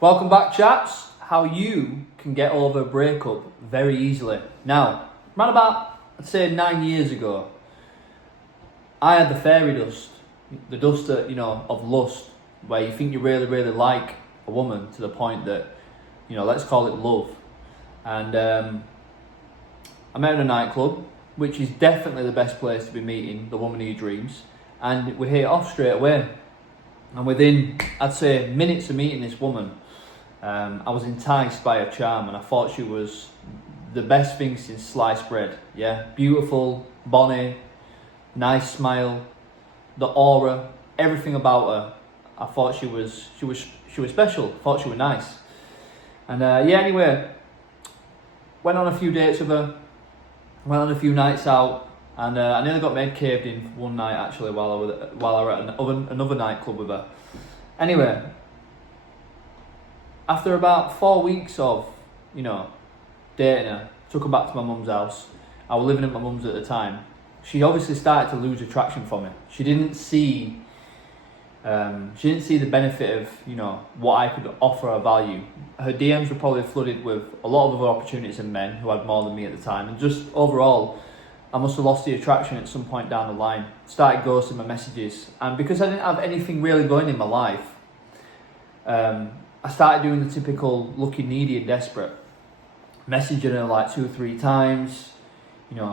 Welcome back, chaps. How you can get over a breakup very easily. Now, around about, I'd say 9 years ago, I had the fairy dust, the dust that, of lust, where you think you really, really like a woman to the point that, let's call it love. And I met her in a nightclub, which is definitely the best place to be meeting the woman of your dreams. And we hit it off straight away. And within, I'd say, minutes of meeting this woman, I was enticed by her charm, and I thought she was the best thing since sliced bread. Yeah, beautiful, bonny, nice smile, the aura, everything about her. I thought she was special. I thought she was nice. And anyway, went on a few dates with her, went on a few nights out. And I nearly got made caved in one night actually while I was at another nightclub with her. Anyway, after about 4 weeks of, dating her, took her back to my mum's house. I was living at my mum's at the time. She obviously started to lose attraction for me. She didn't see the benefit of, what I could offer her value. Her DMs were probably flooded with a lot of other opportunities and men who had more than me at the time. And just overall, I must have lost the attraction at some point down the line. Started ghosting my messages. And because I didn't have anything really going in my life, I started doing the typical looking needy and desperate. Messaging her like 2 or 3 times,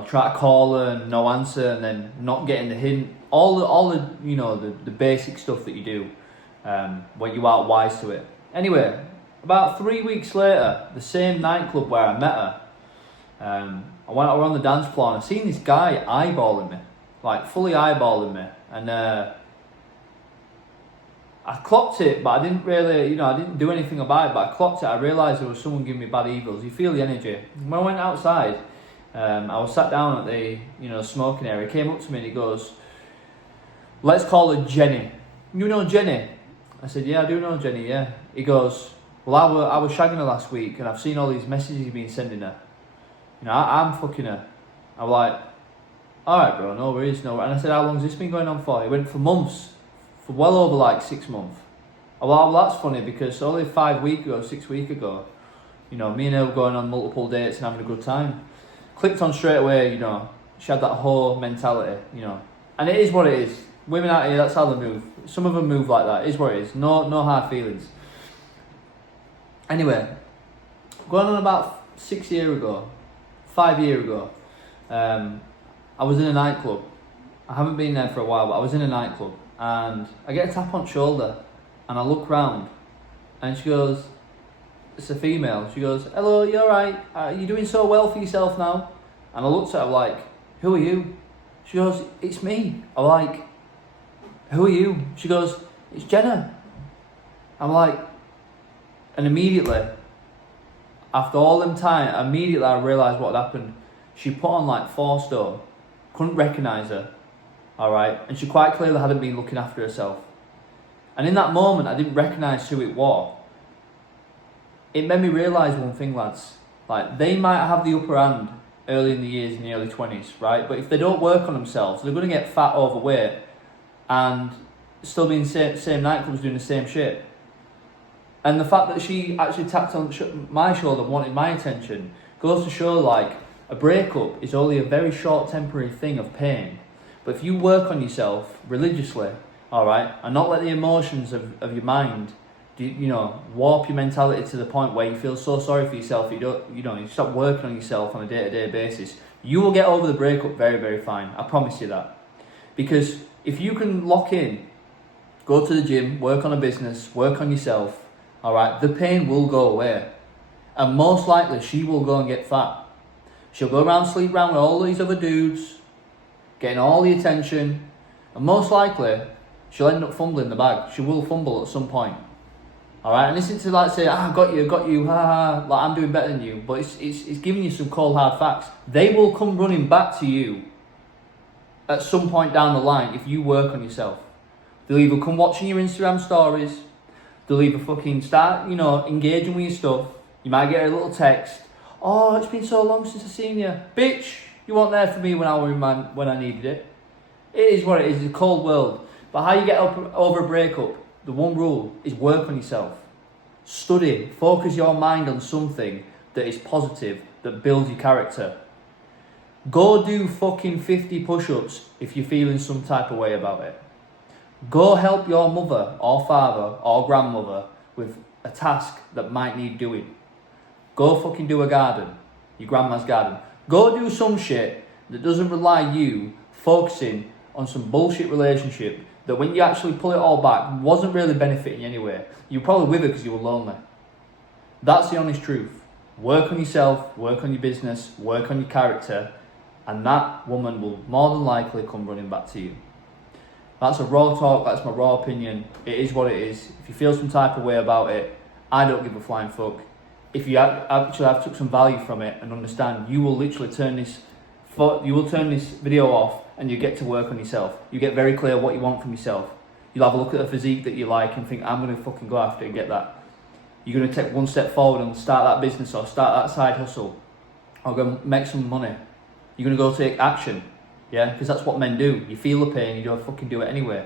try to call her and no answer, and then not getting the hint. All the basic stuff that you do when you aren't wise to it. Anyway, about 3 weeks later, the same nightclub where I met her, I went out on the dance floor and I seen this guy eyeballing me, like fully eyeballing me, and I clocked it, but I didn't really, I didn't do anything about it, but I clocked it. I realised there was someone giving me bad evils. You feel the energy. When I went outside, I was sat down at the, smoking area. He came up to me and he goes, "Let's call her Jenny. You know Jenny?" I said, "Yeah, I do know Jenny, yeah." He goes, "Well, I was shagging her last week and I've seen all these messages you've been sending her. I'm fucking her." I'm like, "Alright bro, no worries, no worries." And I said, "How long's this been going on for?" He went, "For months, for well over like 6 months." Well, that's funny because only 6 weeks ago, me and her were going on multiple dates and having a good time. Clicked on straight away, she had that whole mentality, and it is what it is. Women out here, that's how they move. Some of them move like that. It is what it is. No hard feelings. Anyway, going on about 5 years ago, I was in a nightclub. I haven't been there for a while, but I was in a nightclub, and I get a tap on the shoulder, and I look round, and she goes, it's a female, she goes, "Hello, you alright? You doing so well for yourself now?" And I looked at her like, "Who are you?" She goes, "It's me." I'm like, "Who are you?" She goes, "It's Jenna." I'm like, and immediately, after all them time, I realised what had happened. She put on like 4 stone, couldn't recognise her, alright, and she quite clearly hadn't been looking after herself. And in that moment, I didn't recognise who it was. It made me realise one thing, lads. Like, they might have the upper hand early in the years, in the early 20s, right? But if they don't work on themselves, they're going to get fat, overweight, and still be in the same nightclubs doing the same shit. And the fact that she actually tapped on my shoulder, wanted my attention, goes to show, like, a breakup is only a very short temporary thing of pain. But if you work on yourself religiously, alright, and not let the emotions of your mind, warp your mentality to the point where you feel so sorry for yourself, you stop working on yourself on a day-to-day basis, you will get over the breakup very, very fine. I promise you that. Because if you can lock in, go to the gym, work on a business, work on yourself, alright, the pain will go away. And most likely, she will go and get fat. She'll go around, sleep around with all these other dudes, getting all the attention, and most likely, she'll end up fumbling the bag. She will fumble at some point. Alright, and listen to like say, got you, ha ha, like I'm doing better than you, but it's giving you some cold hard facts. They will come running back to you at some point down the line if you work on yourself. They'll either come watching your Instagram stories, they'll either fucking start, engaging with your stuff. You might get a little text, "Oh, it's been so long since I've seen you." Bitch, you weren't there for me when I needed it. It is what it is, it's a cold world. But how you get over a breakup, the one rule is work on yourself. Study. Focus your mind on something that is positive, that builds your character. Go do fucking 50 push-ups if you're feeling some type of way about it. Go help your mother or father or grandmother with a task that might need doing. Go fucking do a garden, your grandma's garden. Go do some shit that doesn't rely you focusing on some bullshit relationship that when you actually pull it all back wasn't really benefiting you anyway. You were probably with her because you were lonely. That's the honest truth. Work on yourself, work on your business, work on your character, and that woman will more than likely come running back to you. That's a raw talk, that's my raw opinion. It is what it is. If you feel some type of way about it, I don't give a flying fuck. If you actually have took some value from it and understand, you will literally turn this video off and you get to work on yourself. You get very clear what you want from yourself. You'll have a look at a physique that you like and think, I'm going to fucking go after it and get that. You're going to take one step forward and start that business or start that side hustle or go make some money. You're going to go take action. Yeah, because that's what men do. You feel the pain, you don't fucking do it anyway.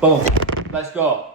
Boom. Let's go.